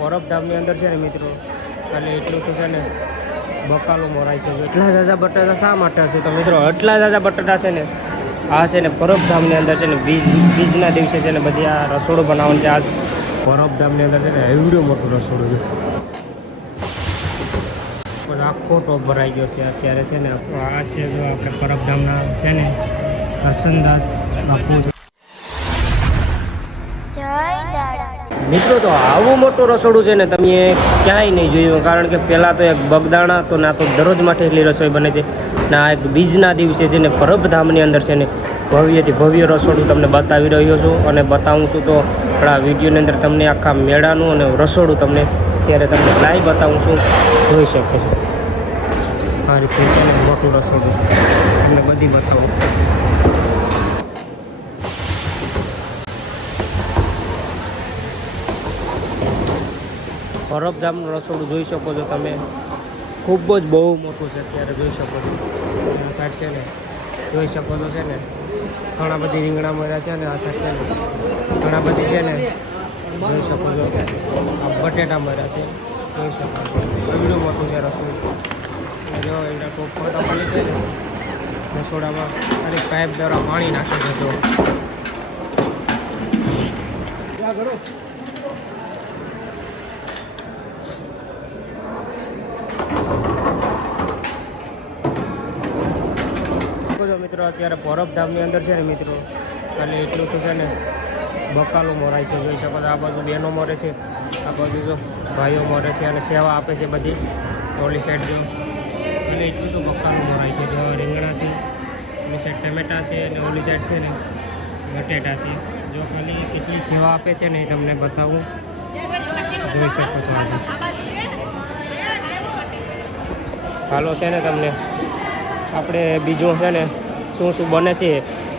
પરબધામની અંદર છે ને મિત્રો ખાલી એટલું તો છે ને બકાલું મોરાય છે. એટલા ઝાઝા બટાટા શા માટે હશે તો મિત્રો એટલા ઝાઝા બટાટા છે ને આ છે ને પરબધામની અંદર છે ને બીજના દિવસે છે ને બધી આ રસોડું બનાવવાનું છે. આ પરબધામની અંદર છે ને એવડું મોટું રસોડું છે. આખો ટોપ ભરાઈ ગયો છે અત્યારે છે ને. આ છે જો આપણે પરબધામના છે ને કરશનદાસ બાપુ મિત્રો. તો આવું મોટું રસોડું છે ને તમે ક્યાંય નહીં જોયું, કારણ કે પહેલાં તો એક બગદાણા તો ના તો દરરોજ માટે એટલી રસોઈ બને છે ના એક બીજના દિવસે છે ને પરબધામની અંદર છે ને ભવ્યથી ભવ્ય રસોડું તમને બતાવી રહ્યો છું અને બતાવું છું. તો આપણા વિડીયોની અંદર તમને આખા મેળાનું અને રસોડું તમને ત્યારે તમને લાઈવ બતાવું છું, જોઈ શકો છો. આ રીતે છે ને મોટું રસોડું છે, તમને બધી બતાવું. પરબધામનું રસોડું જોઈ શકો છો તમે, ખૂબ જ બહુ મોટું છે અત્યારે જોઈ શકો છો. આ સાઈડ છે ને જોઈ શકો છો છે ને ઘણા બધી રીંગણા મળ્યા છે અને આ સાઈડ છે ને ઘણા બધી છે ને જોઈ શકો છો આ બટેટા મળ્યા છે, જોઈ શકો છો. એટલું મોટું છે રસોડું. જો એના ટોપમાં ખાલી છે ને રસોડામાં ખાલી પાઇપ દ્વારા પાણી નાખી દેશો. મિત્રો અત્યારે પરબધામની અંદર છે ને મિત્રો ખાલી એટલું તો છે ને બકાલું મોરાય છે, જોઈ શકો છો. આ બાજુ બહેનો મોરે છે, આ બાજુ જો ભાઈઓ મોરે છે અને સેવા આપે છે બધી. ઓલી સાઈડ જો ખાલી એટલું તો બકાલું મોરાય છે. જો રીંગણા છે, ઓલી સાઈડ ટમેટા છે અને ઓલી સાઈડ છે ને બટેટા છે. જો ખાલી કેટલી સેવા આપે છે ને એ તમને બતાવું, જોઈ શકો છો. આજે હાલો છે ને તમને આપણે બીજું છે ને શું શું બને છે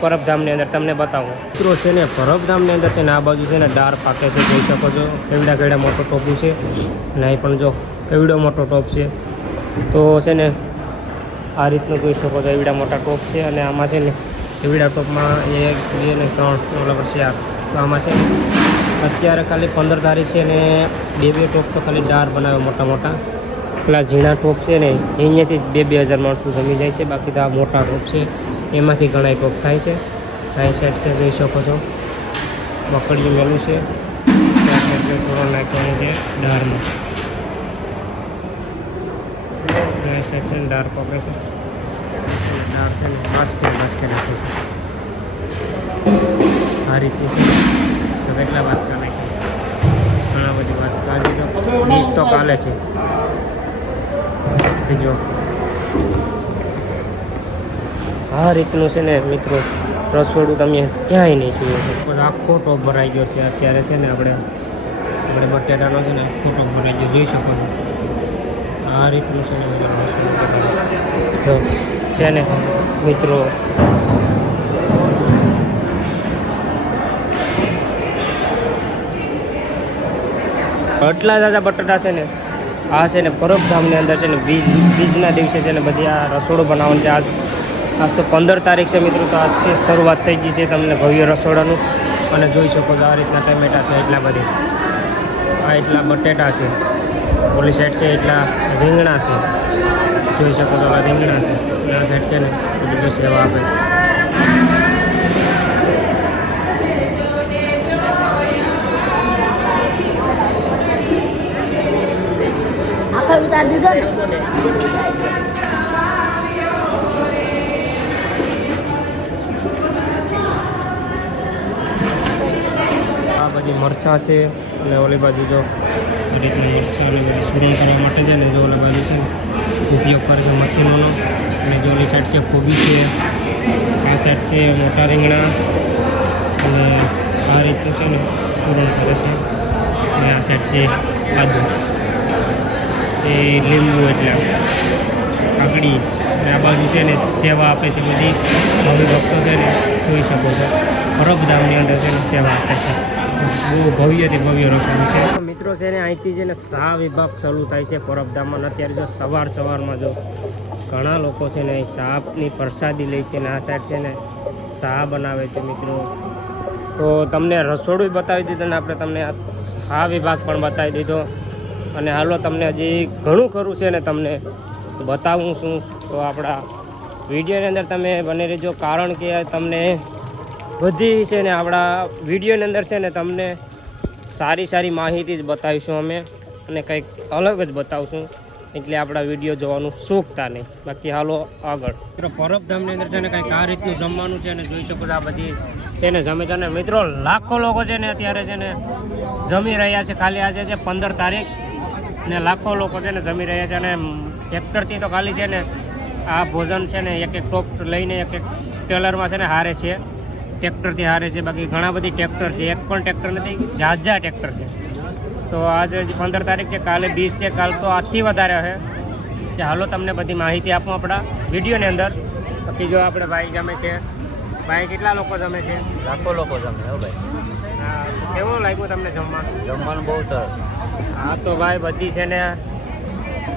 પરબધામની અંદર તમને બતાવું. મિત્રો છે ને પરબધામની અંદર છે ને આ બાજુ છે ને ડાર પાકે છે, જોઈ શકો છો. કેવડા કેવડા મોટો ટોપું છે અને અહીં પણ જો કેવડો મોટો ટોપ છે. તો છે ને આ રીતનું જોઈ શકો છો, એવડા મોટા ટોપ છે અને આમાં છે ને એવડા ટોપમાં 1 2 ને 3 ઓલા પર 4. તો આમાં છે ને અત્યારે ખાલી 15 તારીખ છે ને 2 ટોપ તો ખાલી ડાર બનાવે મોટા મોટા. પેલા ઝીણા ટોપ છે ને અહીંયાથી 2,000 માણસો જમી જાય છે. બાકી તો આ મોટા ટોપ છે એમાંથી ઘણા ટોપ થાય છે. આ સાઈડ છે જોઈ શકો છો, બકડીયું મેલું છે. ત્યાં સાઈડ સોરો નાખવાનું છે દાળમાં. આ સાઈડ છે ને દાળ પકે છે, દાળ છે ને બાસ્કે નાખે છે. આ રીતની છે તો કેટલા બાસ્કા નાખે, ઘણા બધી બાસ્કા. હજી તો બીજ તો કાલે છે. બીજો આ રીતનું છે ને મિત્રો રસોડું તમે ક્યાંય નહીં જોયું. આખો ટોપ ભરાઈ ગયો છે અત્યારે છે ને આપણે બટેટાનો છે ને આખો ટોપ ભરાઈ ગયો, જોઈ શકો છો. આ રીતનું છે ને રસોડું છે ને મિત્રો. એટલા ઝાઝા બટાટા છે ને આ છે ને પરબધામની અંદર છે ને બીજના દિવસે છે ને બધી આ રસોડું બનાવવાનું છે. આજ તો 15 તારીખ છે મિત્રો. તો આજથી શરૂઆત થઈ ગઈ છે તમને ભવ્ય રસોડાનું. અને જોઈ શકો છો આ રીતના ટમેટા છે એટલા બધી, આ એટલા બટેટા છે, ઓલી સાઈડ છે એટલા રીંગણા છે, જોઈ શકો છો. આ રીંગણા છે, આ સાઈડ છે ને બધી જો સેવા આપે છે. ઉતાર દીધો ને આ બધી મરચાં છે અને ઓલી બાજુ જો રીતના મરચાં અને બધી સુરણ કરવા માટે છે ને જો ઓલી બાજુ છે ઉપયોગ કરે છે મશીનોનો. અને જો ઓલી સાઈડ છે કોબી છે, આ સાઈડ છે મોટા રીંગણા અને આ રીતનું છે ને સુરણ કરે છે. અને આ સાઈડ છે આદુ, એ લીંબુ એટલે કાકડી. અને આ બાજુ છે ને સેવા આપે છે બધી હવે ભક્તો છે ને જોઈ શકો છો. પરબધામની અંદર છે ને સેવા આપે છે. બહુ ભવ્યથી ભવ્ય રસોડું છે મિત્રો. છે ને અહીંથી છે ને શાહ વિભાગ ચાલુ થાય છે પરબધામમાં. અત્યારે જો સવારમાં જો ઘણા લોકો છે ને શાહની પ્રસાદી લે છે. અને આ સાઈડ છે ને શાહ બનાવે છે મિત્રો. તો તમને રસોડું બતાવી દીધું અને આપણે તમને આ વિભાગ પણ બતાવી દીધો. અને હાલો તમને હજી ઘણું ખરું છે ને તમને બતાવું છું. તો આપણા વિડીયોની અંદર તમે બને રહેજો, કારણ કે તમને બધી છે ને આપણા વિડીયોની અંદર છે ને તમને સારી સારી માહિતી જ બતાવીશું અમે, અને કંઈક અલગ જ બતાવશું. એટલે આપણા વિડીયો જોવાનું ચૂકતા નહીં. બાકી હાલો આગળ. મિત્રો પરબધામની અંદર છે ને કંઈક આ રીતનું જમવાનું છે ને જોઈ શકો છો. આ બધી છે ને જમે છે ને મિત્રો લાખો લોકો છે ને અત્યારે છે ને જમી રહ્યા છે. ખાલી આજે છે 15 તારીખ ને લાખો લોકો છે ને જમી રહ્યા છે. અને ટ્રેક્ટરથી તો ખાલી છે ને આ ભોજન છે ને એક ટોપ લઈને એક ટેલરમાં છે ને હારે છે, ટ્રેક્ટરથી હારે છે. બાકી ઘણા બધી ટ્રેક્ટર છે, એક પણ ટ્રેક્ટર નથી, જાજા ટ્રેક્ટર છે. તો આજે 15 તારીખ છે, કાલે 20 છે, કાલ તો આથી વધારે છે. કે હાલો તમને બધી માહિતી આપું આપણા વિડીયોની અંદર. બાકી જો આપણે ભાઈ જમે છે. ભાઈ કેટલા લોકો જમે છે? લાખો લોકો જમે હો ભાઈ. હા, કેવું લાગ્યું તમને જમવાનું? જમવાનું બહુ સરસ. હા તો ભાઈ બધી છે ને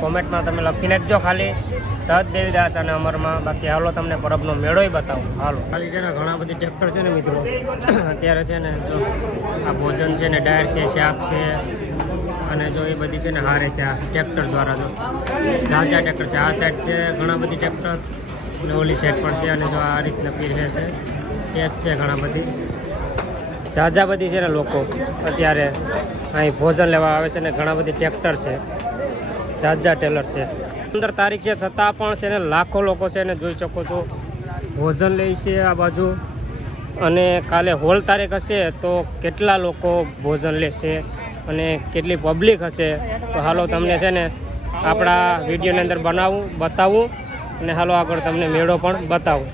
કોમેન્ટમાં તમે લખી નાખજો ખાલી સહજ દેવીદાસ અને અમરમાં. બાકી હાલો તમને પરબનો મેળોય બતાવું. હાલો ખાલી છે ને ઘણા બધી ટ્રેક્ટર છે ને મિત્રો અત્યારે છે ને જો આ ભોજન છે ને ડાયર છે, શાક છે, અને જો એ બધી છે ને હારે છે આ ટ્રેક્ટર દ્વારા. જો ઝાઝા ટ્રેક્ટર છે, આ સાઈડ છે ઘણા બધી ટ્રેક્ટર અને ઓલી સાઈડ પણ છે. અને જો આ રીતના પીર છે, એસ છે ઘણા બધી ઝાઝા બધી છે ને લોકો અત્યારે અહીં ભોજન લેવા આવે છે. ને ઘણા બધી ટ્રેક્ટર છે, ઝાઝા ટેલર છે. 15 તારીખ છે છતાં પણ છે ને લાખો લોકો છે ને જોઈ શકો છો ભોજન લે છે આ બાજુ. અને કાલે 16 તારીખ હશે તો કેટલા લોકો ભોજન લેશે અને કેટલી પબ્લિક હશે. તો હાલો તમને છે ને આપણા વિડીયોની અંદર બતાવું અને હાલો આગળ તમને મેળો પણ બતાવું.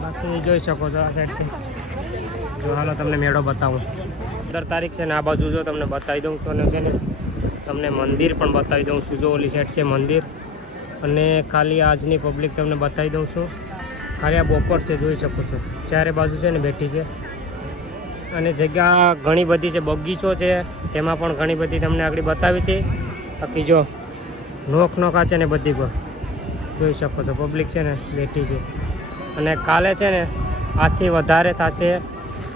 બાકી જોઈ શકો છો આ સાઈડ છે. તો હાલો તમને મેળો બતાવું. 15 તારીખ છે ને આ બાજુ જો તમને બતાવી દઉં છું. અને છે ને તમને મંદિર પણ બતાવી દઉં છું. જો ઓલી સાઈડ છે મંદિર. અને ખાલી આજની પબ્લિક તમને બતાવી દઉં છું. ખાલી આ બપોર છે જોઈ શકો છો, ચારે બાજુ છે ને બેઠી છે. અને જગ્યા ઘણી બધી છે, બગીચો છે તેમાં પણ ઘણી બધી તમને આગળ બતાવી હતી. બાકી જો નોખા છે ને બધી પર જોઈ શકો છો પબ્લિક છે ને બેઠી છે. અને કાલે છે ને આથી વધારે થશે.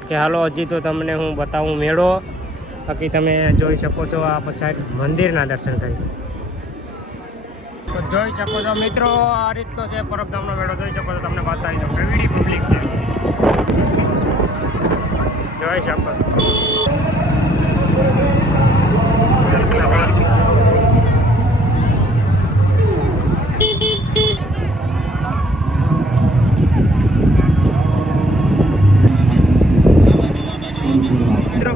કે હાલો હજી તો તમને હું બતાવું મેળો. બાકી તમે જોઈ શકો છો આ પછાડ મંદિરના દર્શન કરી. તો જોઈ શકો છો મિત્રો આ રીતનો છે પરબધામનો મેળો. જોઈ શકો છો તમને બતાવી દઉં કેવી પબ્લિક છે જોઈ શકો છો.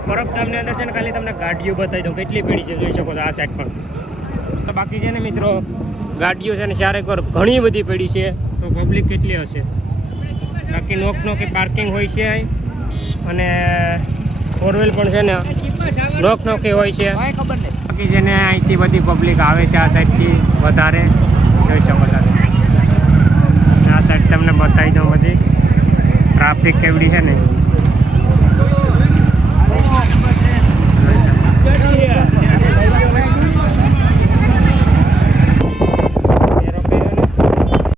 પરબધામની અંદર છે ને ખાલી તમને ગાડીઓ બતાવી દઉં કેટલી પીડી છે જોઈ શકો છો આ સાઈડ પણ. તો બાકી છે ને મિત્રો ગાડીઓ છે ને ચારેક વાર ઘણી બધી પડી છે. તો પબ્લિક કેટલી હશે. બાકી નોખી પાર્કિંગ હોય છે અહીં. અને 4 વ્હીલ પણ છે ને નોખી હોય છે. બાકી છે ને અહીંથી બધી પબ્લિક આવે છે આ સાઈડથી વધારે જોઈ શકો છો. આ સાઈડ તમને બતાવી દઉં બધી ટ્રાફિક કેવડી છે ને.